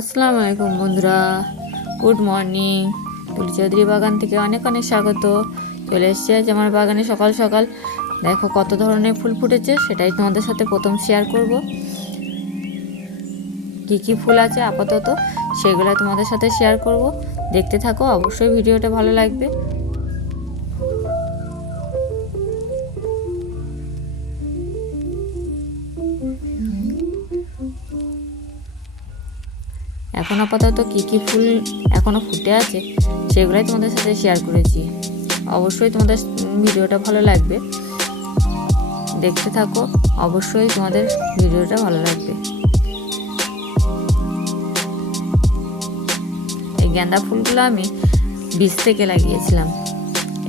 আসসালামু আলাইকুম বন্ধুরা। গুড মর্নিং তুলি চৌধুরী বাগান থেকে অনেক অনেক স্বাগত। চলে এসছে আজ আমার বাগানে সকাল সকাল। দেখো কত ধরনের ফুল ফুটেছে, সেটাই তোমাদের সাথে প্রথম শেয়ার করব। কি কি ফুল আছে আপাতত, সেগুলো তোমাদের সাথে শেয়ার করব। দেখতে থাকো, অবশ্যই ভিডিওটা ভালো লাগবে। এখন আপাতত কী কী ফুল এখনও ফুটে আছে, সেগুলোই তোমাদের সাথে শেয়ার করেছি। অবশ্যই তোমাদের ভিডিওটা ভালো লাগবে। দেখতে থাকো, অবশ্যই তোমাদের ভিডিওটা ভালো লাগবে। এই গাঁদা ফুলগুলো আমি বীজ থেকে লাগিয়েছিলাম।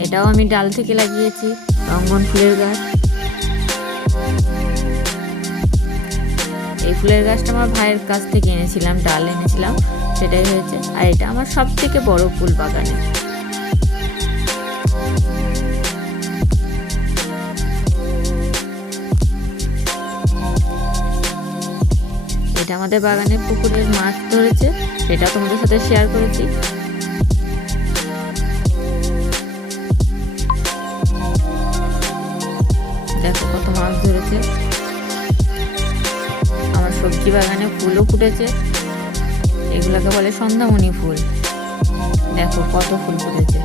এটাও আমি ডাল থেকে লাগিয়েছি, রঙ্গন ফুলের গাছ। এই ফুলের গাছটা আমার ভাইয়ের কাছ থেকে এনেছিলাম, ডাল এনেছিলাম, সেটাই হয়েছে। আর এটা আমার সব থেকে বড় ফুল বাগানে। এটা আমাদের বাগানে পুকুরের মাছ ধরেছে, সেটা তোমাদের সাথে শেয়ার করেছি। দেখো কত মাছ ধরেছে। সবজি বাগানে ফুলও ফুটেছে। এগুলোকে বলে সন্ধ্যামণি ফুল। দেখো কত ফুল ফুটেছে।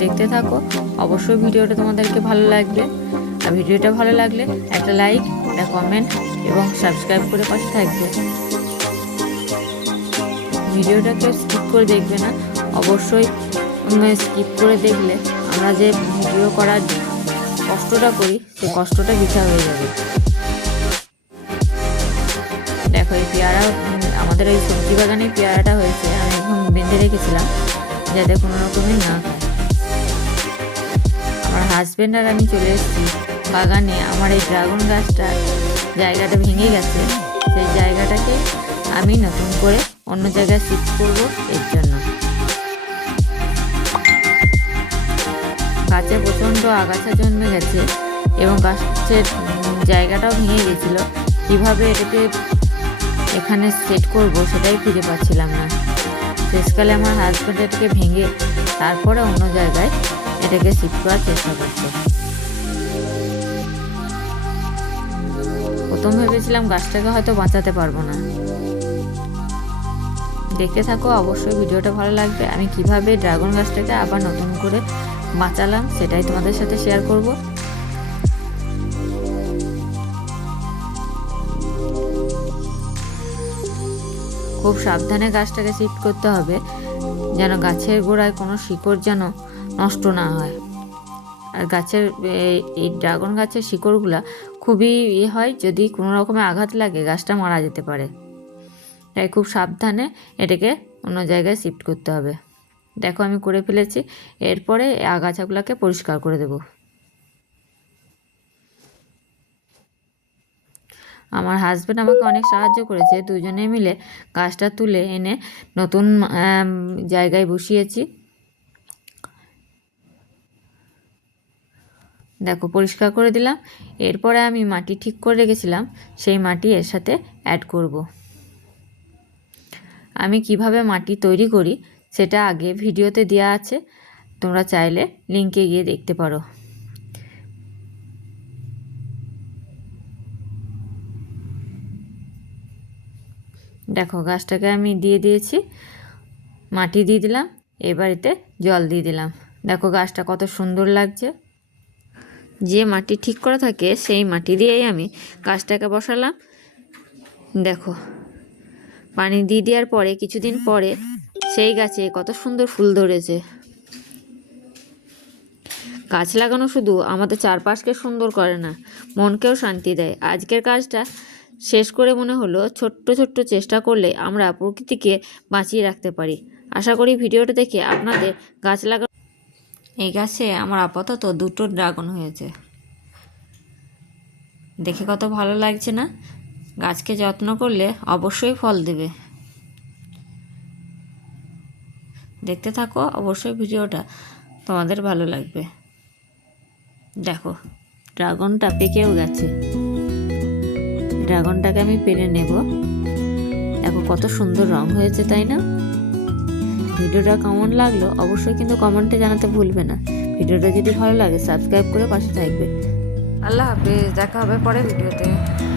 দেখতে থাকো। অবশ্যই ভিডিওটা তোমাদেরকে ভালো লাগবে। আর ভিডিওটা ভালো লাগলে একটা লাইক, একটা কমেন্ট এবং সাবস্ক্রাইব করে পাশে থাকবে। ভিডিওটাকে স্কিপ করে দেখবে না। অবশ্যই স্কিপ করে দেখলে আমরা যে ভিডিও করার কষ্টটা করি সে কষ্টটা বৃথা হয়ে যাবে। দেখো, এই পেয়ারা আমাদের এই সবজি বাগানে পেয়ারাটা হয়েছে, আমি এখন বেঁধে রেখেছিলাম, যাতে কোনো রকমের না আমার হাজব্যান্ড আর আমি চলে এসেছি বাগানে। আমার এই ড্রাগন গাছটা জায়গাটা ভেঙে গেছে, সেই জায়গাটাকে আমি নতুন করে অন্য জায়গায় শিফট করব এর জন্য। গাছে প্রচণ্ড আগাছা জন্মে গেছে এবং গাছের জায়গাটাও ভেঙে গেছিল। কীভাবে এটাকে এখানে সেট করব সেটাই খুঁজে পাচ্ছিলাম না। শেষকালে আমার হাজব্যান্ড এটাকে ভেঙে তারপরে অন্য জায়গায় এটাকে শিফট করার চেষ্টা করছে প্রথম ভেবেছিলাম গাছটাকে হয়তো বাঁচাতে পারব না। দেখতে থাকো, অবশ্যই ভিডিওটা ভালো লাগবে। আমি কীভাবে ড্রাগন গাছটাকে আবার নতুন করে বাঁচালাম, সেটাই তোমাদের সাথে শেয়ার করব। খুব সাবধানে গাছটাকে শিফট করতে হবে, যেন গাছের গোড়ায় কোনো শিকড় যেন নষ্ট না হয়। আর গাছের, এই ড্রাগন গাছের শিকড়গুলা খুবই ইয়ে হয়, যদি কোনো রকমের আঘাত লাগে, গাছটা মারা যেতে পারে। তাই খুব সাবধানে এটাকে অন্য জায়গায় শিফট করতে হবে। দেখো আমি করে ফেলেছি। এরপরে আগাছাগুলোকে পরিষ্কার করে দেব। আমার হাজব্যান্ড আমাকে অনেক সাহায্য করেছে। দুজনে মিলে গাছটা তুলে এনে নতুন জায়গায় বসিয়েছি। দেখো, পরিষ্কার করে দিলাম। এরপরে আমি মাটি ঠিক করে রেখেছিলাম। সেই মাটি এর সাথে অ্যাড করব। আমি কীভাবে মাটি তৈরি করি সেটা আগে ভিডিওতে দেওয়া আছে। তোমরা চাইলে লিঙ্কে গিয়ে দেখতে পারো। দেখো, গাছটাকে আমি দিয়ে দিয়েছি। মাটি দিয়ে দিলাম এবারেতে জল দিয়ে দিলাম। দেখো, গাছটা কত সুন্দর লাগছে। যে মাটি ঠিক করা থাকে, সেই মাটি দিয়েই আমি গাছটাকে বসালাম। দেখো, পানি দিয়ে দেওয়ার পরে, কিছুদিন পরে সেই গাছে কত সুন্দর ফুল ধরেছে। গাছ লাগানো শুধু আমাদের চারপাশকে সুন্দর করে না, মনকেও শান্তি দেয়। আজকের কাজটা শেষ করে মনে হলো ছোট্ট ছোট্ট চেষ্টা করলে আমরা প্রকৃতিকে বাঁচিয়ে রাখতে পারি। আশা করি ভিডিওটা দেখে আপনাদের গাছ লাগানো এই গাছে আমার আপাতত দুটো ড্রাগন হয়েছে। দেখে কত ভালো লাগছে না? গাছকে যত্ন করলে অবশ্যই ফল দেবে। দেখতে থাকো, অবশ্যই ভিডিওটা তোমাদের ভালো লাগবে। দেখো ড্রাগনটা পেকেও গেছে। ড্রাগনটাকে আমি পেরে নেব। দেখো, কত সুন্দর রং হয়েছে, তাই না? ভিডিওটা কেমন লাগল অবশ্যই কিন্তু কমেন্টে জানাতে ভুলবে না। ভিডিওটা যদি ভালো লাগে, সাবস্ক্রাইব করে পাশে থাকবে। আল্লাহ হাফিজ, দেখা হবে পরে ভিডিওতে।